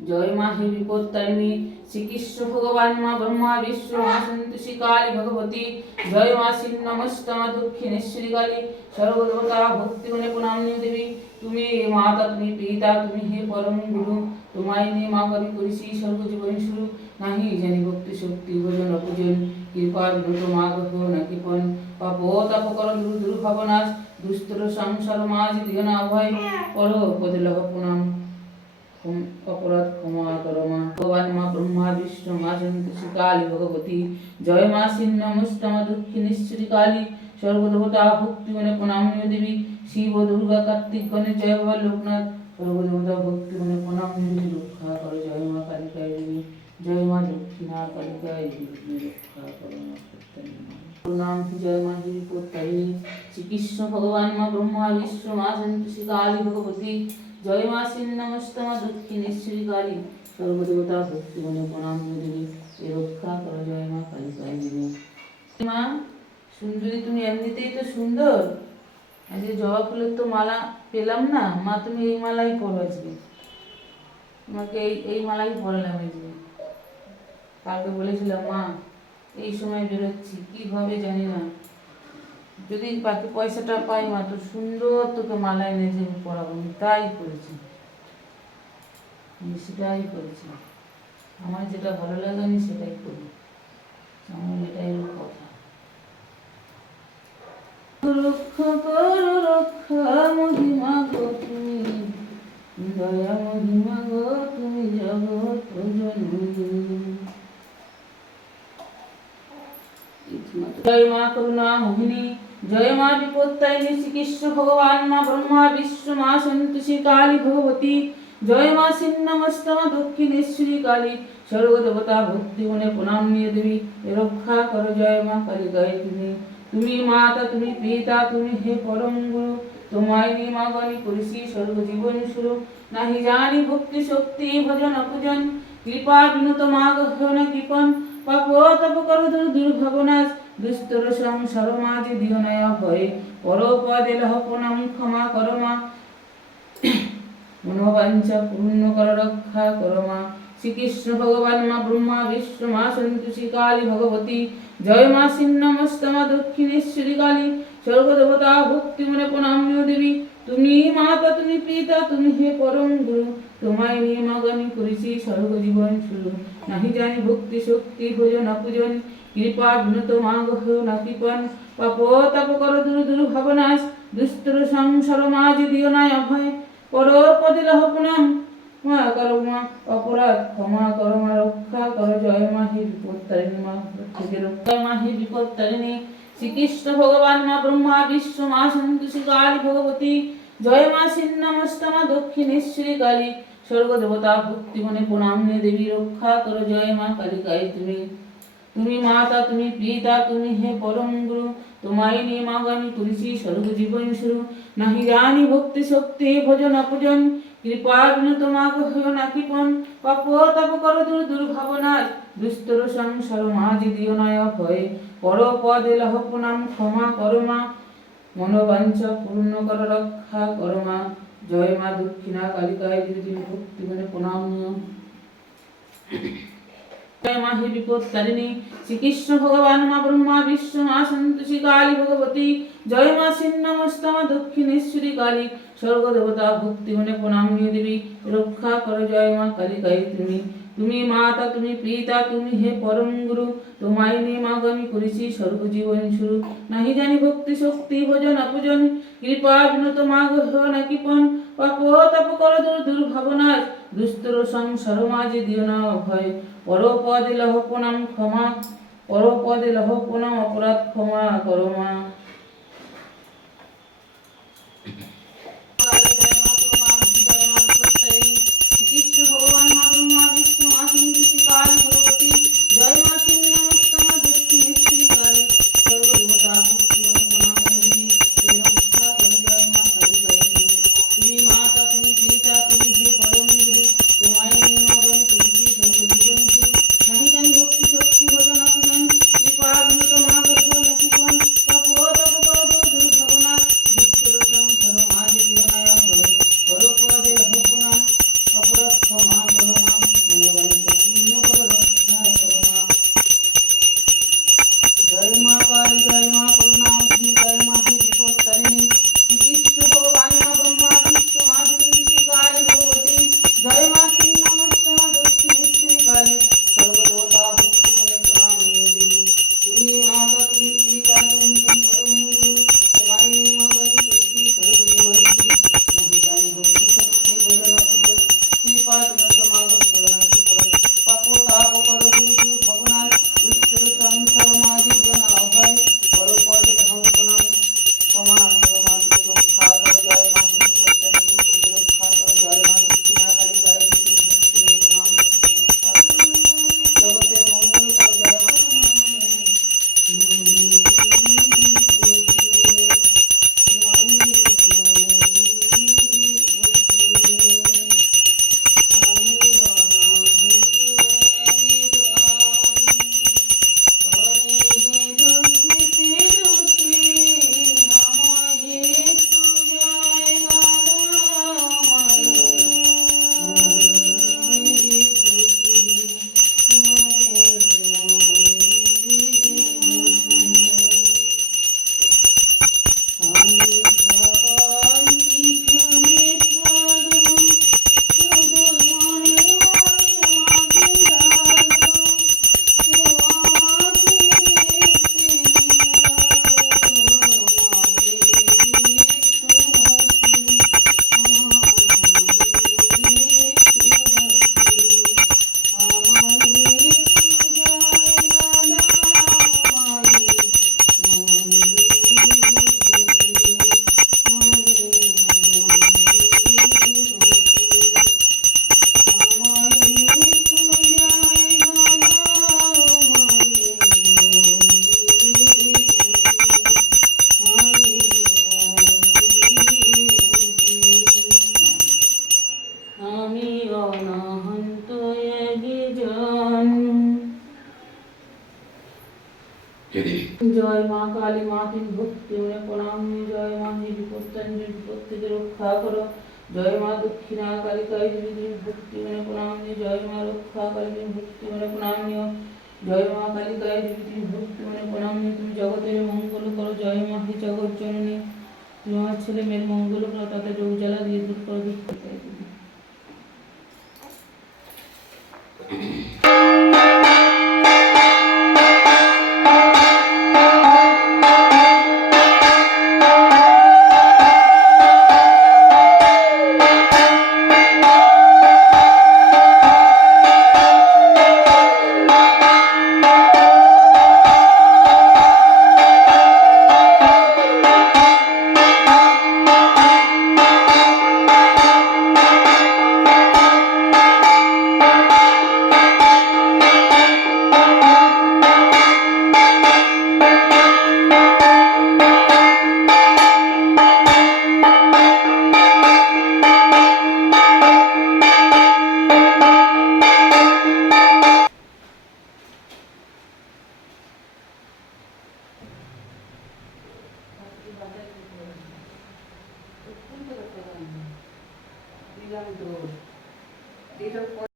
জয় মা হে বিপত্তারিণী শ্রীকৃষ্ণ ভগবান মা ব্রহ্মা বিষ্ণু মা সন্তোষী কালী ভগবতী জয় মা ছিন্নমস্তমা দক্ষিণেশ্বরী কালী সর্বদেবতা ভক্তিগুণে প্রণামিনী দেবী তুমি মাতা তুমি পিতা তুমি হে পরম গুরু তোমায় নিয়ে মা কবি করিছি সর্বজীবন শুরু নাহি জানি ভক্তি শক্তি ভজন অপূজন কৃপা বিনত মা গহ নাকি পন পাপ তাপ কর দুর্ভাবনাশ দুস্তর সংসার মাঝ দিও না ভয় পর পদে লহ প্রণাম অপরাধ ক্ষমা করো মা ভগবান মা ব্রহ্মা বিষ্ণু মা সন্তোষী কালী ভগবতী জয় মা ছিন্নমস্তমা দক্ষিণেশ্বরী কালী সর্বদেবতা ভক্তি মনে প্রণামীয় দেবী শিব দুর্গা কার্তিক গণেশ জয় বাবা লোকনাথ সর্বদেবতা ভক্তি মনে প্রণামীয় দেবী রক্ষা করো জয় মা কালিকায় দেবী জয় মা দক্ষিণা কালিকায় দেবী রক্ষা করো মা প্রণাম জয় মা বিপত্তারিণী শ্রীকৃষ্ণ ভগবান মা ব্রহ্মা বিষ্ণু মা সন্তোষী কালী ভগবতী জয় মা ছিন্নমস্তমা দক্ষিণেশ্বরী কালী সর্বদেবতা ভক্তি মনে প্রণাম দেবী এ রক্ষা করো জয় মা কালিকায় দেবী মা সুন্দরী তুমি এমনিতেই তো সুন্দর আজকে জবা ফুলের তো মালা পেলাম না মা তুমি এই মালাই পরো আজকে তোমাকে এই মালাই পরালাম আজকে কালকে বলেছিলাম মা এই সময় বেরোচ্ছি কিভাবে জানি না যদি বাকি পয়সাটা পাই মা তো সুন্দর তোকে মালা এনে যে পরাবো আমি তাই করেছি সেটাই করেছি আমার যেটা ভালো লাগে আমি সেটাই করি আমার এটাই কথা রক্ষা করো রক্ষা মহিমা গো তুমি দয়া মহিমা গো তুমি জগৎ জয় মা করুণা মোহিনী জয় মা বিপত্তারিণী শ্রীকৃষ্ণ ভগবান মা ব্রহ্মা বিষ্ণু মা সন্তোষী কালী ভগবতী জয় মা ছিন্নমস্তমা দক্ষিণেশ্বরী কালী সর্বদেবতা ভক্তি মনে প্রণাম নিয়ে দেবী রক্ষা করো জয় মা কালিকায় তুমি মাতা তুমি পিতা তুমি হে পরম গুরু তোমায় নিয়ে মা গানি করিছি সর্বজীবন শুরু নাহি জানি ভক্তি শক্তি ভজন অপূজন কৃপা বিনত মা গহ না কৃপন পাপ তপ কর দুর্ভাবনাশ দুস্তর সংসার মাঝে দিও নয় ভয়ে পরপদে লহ প্রণাম ক্ষমা করো মা মনোবাঞ্ছা পূর্ণ কর রক্ষা করো মা শ্রীকৃষ্ণ ভগবান মা ব্রহ্মা বিষ্ণু মা সন্তোষী কালী ভগবতী জয় মা ছিন্নমস্তমা দক্ষিণেশ্বরী কালী সর্বদেবতা ভক্তি মনে প্রণাম্য দেবী তুমি মাতা তুমি পিতা তুমি হে পরম গুরু তোমায় নিয়ে মা গানি করেছি সর্বজীবন শুরু নাহি জানি ভক্তি শক্তি ভজন অপূজন কৃপা বিনত মা গহ না কৃপন পাপ তাপ কর দুর্ভাবনাশ দুস্তর সংসার মাঝ দিও নাই অভয় পর পদে লহ প্রণাম মা করো মা অপরাধ ক্ষমা করো মা রক্ষা করো জয় মা হে বিপত্তারিণী মা থেকে রক্ষা মা হে বিপত্তারিণী শ্রীকৃষ্ণ ভগবান মা ব্রহ্মা বিষ্ণু মা সন্তোষী কালী ভগবতী জয় মা ছিন্নমস্তমা দক্ষিণেশ্বরী কালী স্বর্গদেবতা ভক্তি মনে প্রণাম নিয়ে দেবী রক্ষা করো জয় মা কালিকায় তুমি মাতা তুমি পিতা তুমি হে পরম গুরু তোমায় নিয়ে মা গানি করেছি সর্বজীবন শুরু নাহি জানি ভক্তি শক্তি ভজন অপূজন কৃপা বিনত মা গহ না কৃপন পাপ তাপ কর দুর্ভাবনাশ দুস্তর সংসার মাঝে দিও নয় ভয়ে পরপদে লহ প্রণাম ক্ষমা করো মা মনোবাঞ্ছা পূর্ণ কর রক্ষা করো মা জয় মা দক্ষিণা কালিকায় তুমি ভক্তি মনে প্রণাম জয় মা হে বিপত্তারিণী শ্রীকৃষ্ণ ভগবান মা ব্রহ্মা বিষ্ণু মা সন্তোষী কালী ভগবতী জয় মা ছিন্নমস্তমা দক্ষিণেশ্বরী কালী স্বর্গদেবতা ভক্তি মনে প্রণাম নিয়ে দেবী রক্ষা করো জয় মা কালিকায় তুমি মাতা তুমি পিতা তুমি হে পরম গুরু তোমায় নিয়ে মা গানি করেছি সর্বজীবন শুরু নাহি জানি ভক্তি শক্তি ভজন অপূজন কৃপা বিনত মা গহ না কৃপন পাপ তাপ কর দুর্ভাবনাশ দুস্তর সংসার মাঝে দিও না ভয় পরপদে লহ প্রণাম ক্ষমা পরপদে লহ প্রণাম অপরাধ ক্ষমা করো মা করো মা, মনে বাঞ্ছা পূর্ণ করো, রক্ষা করো মা। জয় মা কালী, জয় মা করুণাময়ী, জয় মা হে বিপত্তারিণী, শ্রীকৃষ্ণ ভগবান মা ব্রহ্মা বিষ্ণু মা বিন্দুশ্রী কালী ভগবতী, জয় মা ছিন্নমস্তা দক্ষিণেশ্বরী কালী, সর্বদেবতা ভক্তি মনে প্রণামিনী দেবী। তুমি মাতা, তুমি পিতা, তুমি পরম গুরু, তোমায় মগন তুলসী সর্বদেবন্তুরি, মহিলানি ভক্তি শক্তি বদন পুজো, কৃপা বিনত মাগ সরণাতি পড়ে, পাপ তাপ কর দূর দূর ভবনাথ, দুষ্টর সংসার মাঝে দিও না অভয়, পর পদে ধাম প্রণাম, ক্ষমা করো মা তুমি রক্ষা করো, জয় মা হে বিপত্তারিণী তুমি রক্ষা করো, জয় মা দক্ষিণা কালী, জয় দেবী ভক্তি মনে প্রণাম রক্ষা করো, জগতের মঙ্গল করো, জয় মা। আমি অনন্ত একজন। জয় মা কালী, মা তুমি ভক্তি মনে প্রণাম, জয় মা হে বিপত্তারিণী বিপত্তিকে রক্ষা করো, জয় মা দক্ষিণা কালী কালী তুমি ভক্তি মনে প্রণাম, জয় মা রক্ষা কালী তুমি ভক্তি মনে প্রণাম, জয় মা কালী কালী তুমি ভক্তি মনে প্রণাম, তুমি জগতের মঙ্গল করো, জয় মা হে জগৎ জননী, তুমি আমার ছেলে মেয়ের মঙ্গল করো, তাতে রোগ জ্বালা দিয়ে দূর করো দুঃখ। দিলাম তো